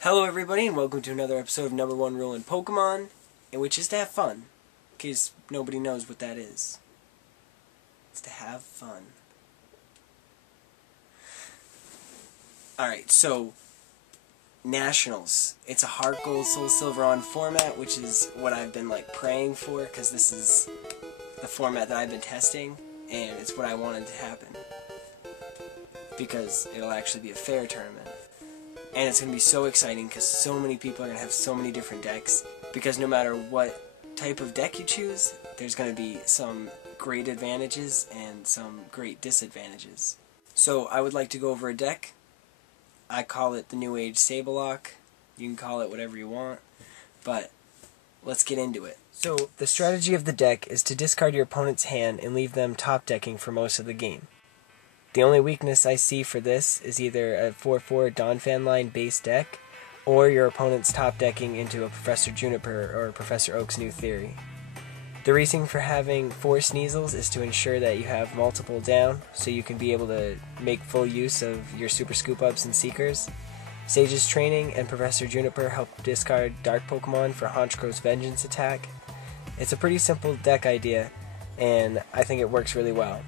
Hello everybody and welcome to another episode of Number One Rule in Pokemon, which is to have fun, in case nobody knows what that is. It's to have fun. Alright, so, Nationals. It's a Heart Gold Soul Silver on format, which is what I've been praying for, because this is the format that I've been testing, and it's what I wanted to happen. Because it'll actually be a fair tournament. And it's going to be so exciting because so many people are going to have so many different decks, because no matter what type of deck you choose, there's going to be some great advantages and some great disadvantages. So I would like to go over a deck. I call it the New Age Sablelock. You can call it whatever you want, but let's get into it. So the strategy of the deck is to discard your opponent's hand and leave them top decking for most of the game. The only weakness I see for this is either a 4/4 Donphan line base deck, or your opponent's top decking into a Professor Juniper or Professor Oak's new theory. The reason for having 4 Sneasels is to ensure that you have multiple down, so you can be able to make full use of your Super Scoop Ups and Seekers. Sage's Training and Professor Juniper help discard Dark Pokemon for Honchkro's Vengeance attack. It's a pretty simple deck idea, and I think it works really well.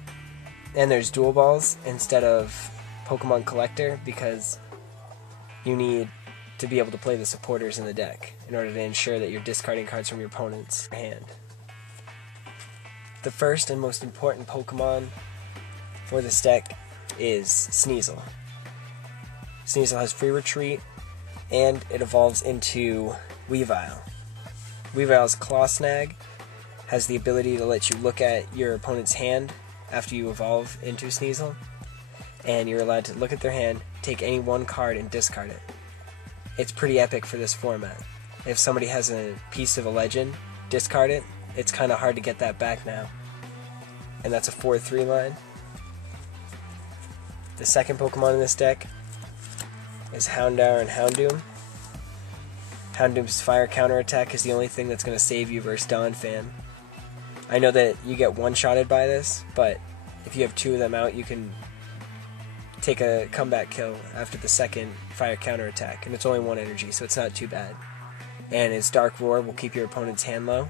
And there's dual balls instead of Pokemon Collector, because you need to be able to play the supporters in the deck in order to ensure that you're discarding cards from your opponent's hand. The first and most important Pokemon for this deck is Sneasel. Sneasel has free retreat, and it evolves into Weavile. Weavile's Claw Snag has the ability to let you look at your opponent's hand after you evolve into Sneasel, and you're allowed to look at their hand, take any one card, and discard it. It's pretty epic for this format. If somebody has a piece of a legend, discard it. It's kind of hard to get that back now. And that's a 4/3 line. The second Pokemon in this deck is Houndour and Houndoom. Houndoom's fire counterattack is the only thing that's going to save you versus Donphan. I know that you get one-shotted by this, but if you have 2 of them out, you can take a comeback kill after the second fire counterattack, and it's only 1 energy, so it's not too bad. And its Dark Roar will keep your opponent's hand low.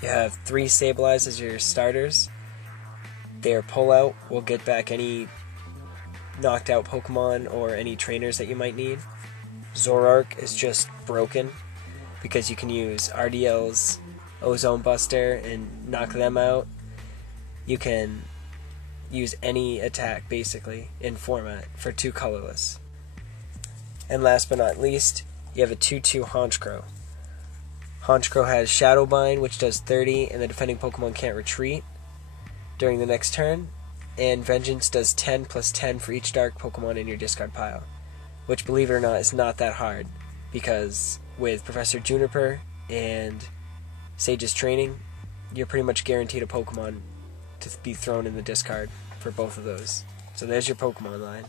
You have 3 Sableye as your starters. Their pull-out will get back any knocked-out Pokemon or any trainers that you might need. Zoroark is just broken, because you can use RDL's Ozone Buster and knock them out. You can use any attack basically in format for 2 colorless. And last but not least, you have a 2/2 Honchkrow. Honchkrow has Shadowbind, which does 30, and the defending Pokemon can't retreat during the next turn, and Vengeance does 10 plus 10 for each dark Pokemon in your discard pile, which, believe it or not, is not that hard, because with Professor Juniper and Sage's Training, you're pretty much guaranteed a Pokemon to be thrown in the discard for both of those. So there's your Pokemon line.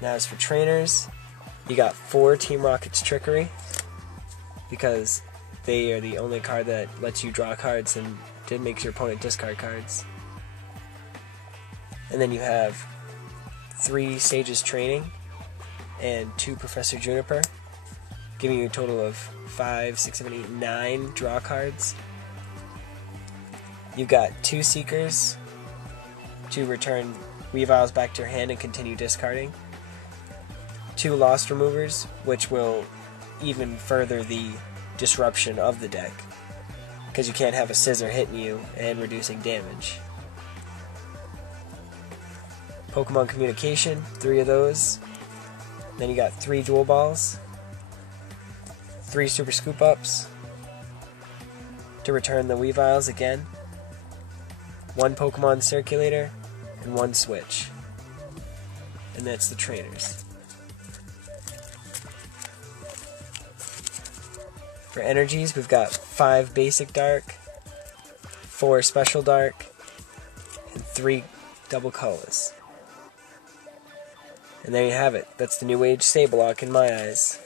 Now as for trainers, you got 4 Team Rocket's Trickery, because they are the only card that lets you draw cards and makes your opponent discard cards. And then you have 3 Sage's Training and 2 Professor Juniper, giving you a total of 5, 6, 7, 8, 9 draw cards. You've got 2 Seekers to return Weaviles back to your hand and continue discarding. 2 Lost Removers, which will even further the disruption of the deck, because you can't have a Scissor hitting you and reducing damage. Pokemon Communication, 3 of those. Then you got 3 Dual Balls, 3 Super Scoop Ups to return the Weaviles again, 1 Pokemon Circulator, and 1 Switch. And that's the trainers. For energies, we've got 5 Basic Dark, 4 Special Dark, and 3 Double Colorless. And there you have it. That's the New Age Sablelock in my eyes.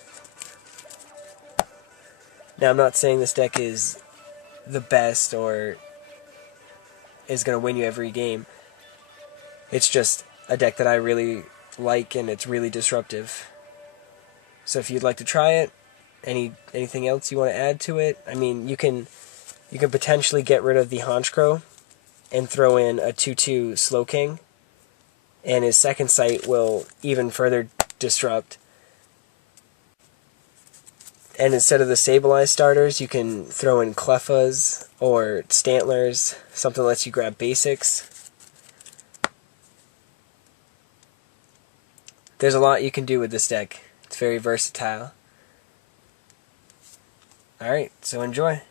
Now, I'm not saying this deck is the best or is going to win you every game. It's just a deck that I really like, and it's really disruptive. So if you'd like to try it, anything else you want to add to it? I mean, you can potentially get rid of the Honchkrow and throw in a 2/2 Slow King, and his second sight will even further disrupt. And instead of the Sableye starters, you can throw in Cleffas or Stantlers, something that lets you grab basics. There's a lot you can do with this deck. It's very versatile. Alright, so enjoy.